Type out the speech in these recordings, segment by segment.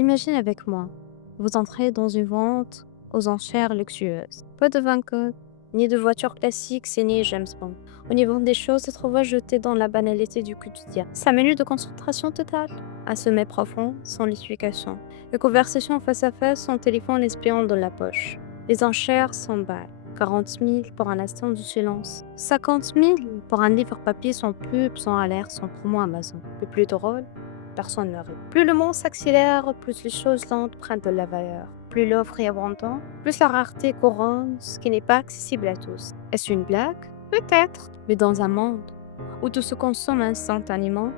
Imagine avec moi, vous entrez dans une vente aux enchères luxueuses. Pas de vainqueur, ni de voitures classiques signées James Bond. On y vend des choses autrefois jetées dans la banalité du quotidien. 5 minutes de concentration totale, un sommet profond, sans l'explication. Les conversations face à face, sans téléphone espion dans la poche. Les enchères s'emballent. 40 000 pour un instant de silence. 50 000 pour un livre papier sans pub, sans alerte, sans promo Amazon. Le plus drôle, personne ne rit. Plus le monde s'accélère, plus les choses lentes prennent de la valeur. Plus l'offre est abondante, plus la rareté couronne ce qui n'est pas accessible à tous. Est-ce une blague? Peut-être. Mais dans un monde où tout se consomme instantanément,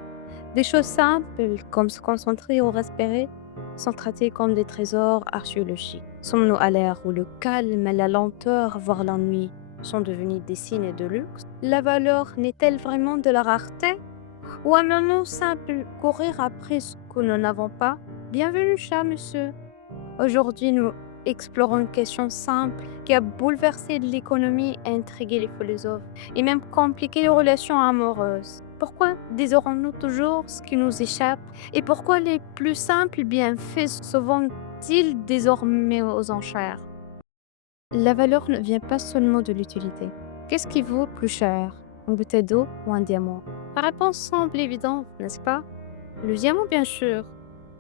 des choses simples comme se concentrer ou respirer sont traitées comme des trésors archéologiques. Sommes-nous à l'ère où le calme et la lenteur, voire l'ennui, sont devenus des signes de luxe? La valeur n'est-elle vraiment de la rareté? Ou un moment simple, courir après ce que nous n'avons pas? Bienvenue, cher monsieur. Aujourd'hui, nous explorons une question simple qui a bouleversé l'économie et intrigué les philosophes, et même compliqué les relations amoureuses. Pourquoi désirons-nous toujours ce qui nous échappe? Et pourquoi les plus simples bienfaits se vendent-ils désormais aux enchères? La valeur ne vient pas seulement de l'utilité. Qu'est-ce qui vaut plus cher? Une bouteille d'eau ou un diamant? La réponse semble évidente, n'est-ce pas? Le diamant, bien sûr.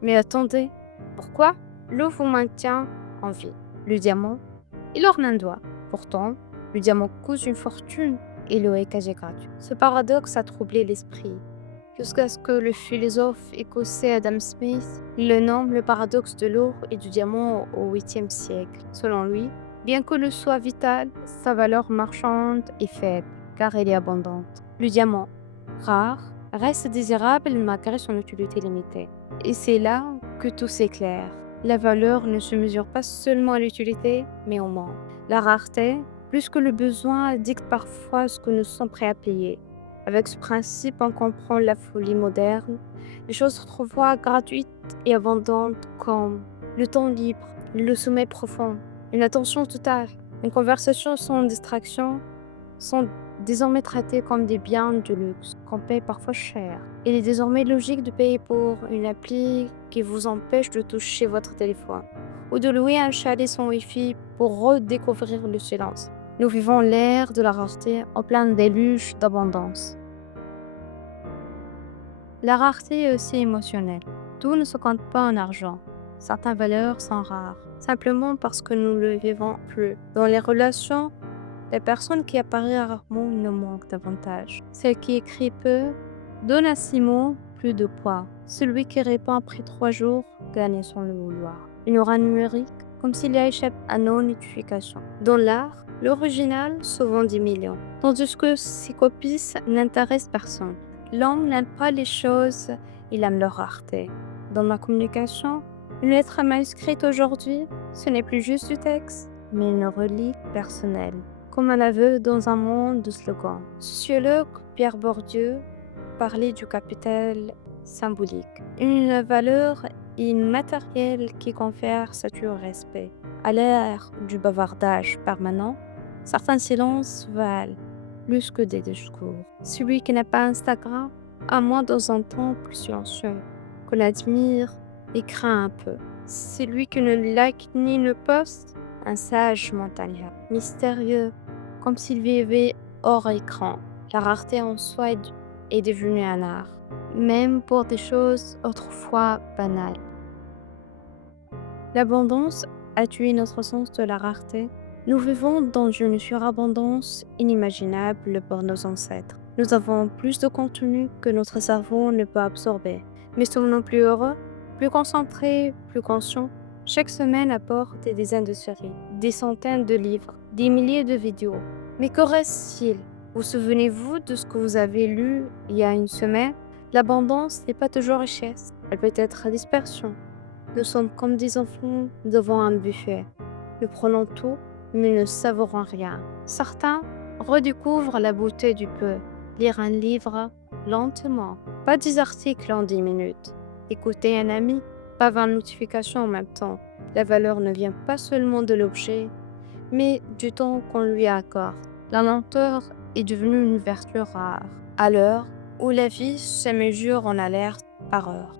Mais attendez, pourquoi? L'eau vous maintient en vie. Le diamant, il orne un doigt. Pourtant, le diamant coûte une fortune et l'eau est quasi gratuite. Ce paradoxe a troublé l'esprit, jusqu'à ce que le philosophe écossais Adam Smith le nomme le paradoxe de l'eau et du diamant au 8e siècle. Selon lui, bien que le soit vital, sa valeur marchande est faible, car elle est abondante. Le diamant, rare, reste désirable malgré son utilité limitée. Et c'est là que tout s'éclaire. La valeur ne se mesure pas seulement à l'utilité, mais au manque. La rareté, plus que le besoin, dicte parfois ce que nous sommes prêts à payer. Avec ce principe, on comprend la folie moderne, les choses autrefois gratuites et abondantes comme le temps libre, le sommeil profond, une attention totale, une conversation sans distraction, sont désormais traités comme des biens de luxe qu'on paye parfois cher. Il est désormais logique de payer pour une appli qui vous empêche de toucher votre téléphone ou de louer un chalet sans Wi-Fi pour redécouvrir le silence. Nous vivons l'ère de la rareté en plein déluge d'abondance. La rareté est aussi émotionnelle. Tout ne se compte pas en argent. Certaines valeurs sont rares, simplement parce que nous ne le vivons plus. Dans les relations, la personne qui apparaît rarement nous manque davantage. Celle qui écrit peu donne à 6 mots plus de poids. Celui qui répond après 3 jours gagne sans le vouloir. Une aura numérique, comme s'il y a échappé à nos notifications. Dans l'art, l'original se vend 10 millions, tandis que ses copies n'intéressent personne. L'homme n'aime pas les choses, il aime leur rareté. Dans la communication, une lettre manuscrite aujourd'hui, ce n'est plus juste du texte, mais une relique personnelle, comme un aveu dans un monde de slogans. Sociologue Pierre Bourdieu parlait du capital symbolique, une valeur immatérielle qui confère statut au respect. À l'ère du bavardage permanent, certains silences valent plus que des discours. Celui qui n'a pas Instagram, à moins dans un temps plus silencieux, qu'on admire et craint un peu. Celui qui ne like ni ne poste, un sage montagnard, mystérieux, comme s'il vivait hors écran. La rareté en soi est devenue un art, même pour des choses autrefois banales. L'abondance a tué notre sens de la rareté. Nous vivons dans une surabondance inimaginable pour nos ancêtres. Nous avons plus de contenu que notre cerveau ne peut absorber. Mais sommes-nous plus heureux, plus concentrés, plus conscients? Chaque semaine apporte des dizaines de séries, des centaines de livres, des milliers de vidéos. Mais que reste-t-il? Vous souvenez-vous de ce que vous avez lu il y a une semaine? L'abondance n'est pas toujours richesse, elle peut être dispersion. Nous sommes comme des enfants devant un buffet. Nous prenons tout, mais ne savourons rien. Certains redécouvrent la beauté du peu. Lire un livre lentement, pas 10 articles en 10 minutes. Écouter un ami, pas 20 notifications en même temps. La valeur ne vient pas seulement de l'objet, mais du temps qu'on lui accorde. La lenteur est devenue une vertu rare, à l'heure où la vie se mesure en alerte par heure.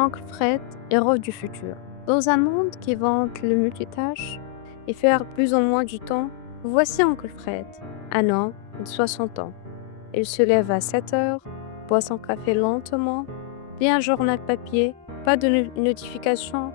Oncle Fred, héros du futur. Dans un monde qui vante le multitâche et faire plus ou moins du temps, voici Oncle Fred, un homme de 60 ans. Il se lève à 7 heures, boit son café lentement, lit un journal papier, pas de notification,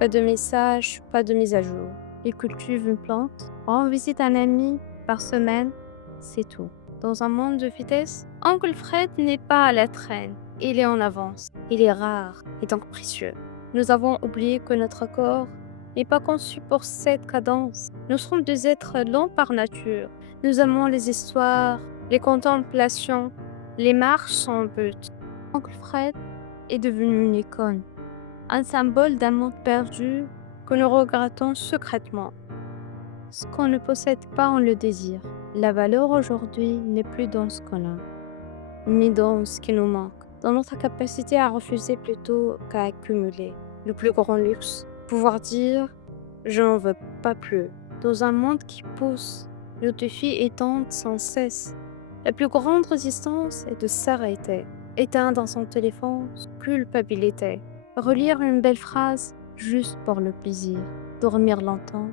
pas de message, pas de mise à jour. Il cultive une plante, rend visite un ami par semaine, c'est tout. Dans un monde de vitesse, Oncle Fred n'est pas à la traîne. Il est en avance. Il est rare et donc précieux. Nous avons oublié que notre corps n'est pas conçu pour cette cadence. Nous sommes des êtres lents par nature. Nous aimons les histoires, les contemplations, les marches sans but. Oncle Fred est devenu une icône, un symbole d'un monde perdu que nous regrettons secrètement. Ce qu'on ne possède pas, on le désire. La valeur aujourd'hui n'est plus dans ce qu'on a, ni dans ce qui nous manque, dans notre capacité à refuser plutôt qu'à accumuler. Le plus grand luxe, pouvoir dire « je n'en veux pas plus ». Dans un monde qui pousse, nos défis et tente sans cesse. La plus grande résistance est de s'arrêter, éteindre son téléphone, culpabilité, relire une belle phrase juste pour le plaisir, dormir longtemps,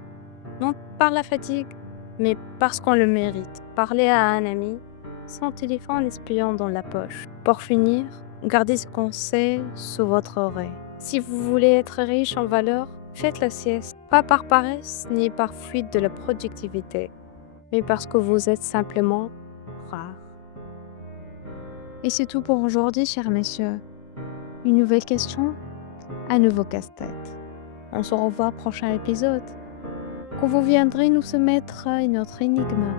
non par la fatigue, mais parce qu'on le mérite. Parler à un ami, sans téléphone espion dans la poche. Pour finir, gardez ce conseil sous votre oreille. Si vous voulez être riche en valeur, faites la sieste. Pas par paresse ni par fuite de la productivité, mais parce que vous êtes simplement rare. Et c'est tout pour aujourd'hui, chers messieurs. Une nouvelle question, un nouveau casse-tête. On se revoit au prochain épisode, quand vous viendrez nous soumettre une autre énigme.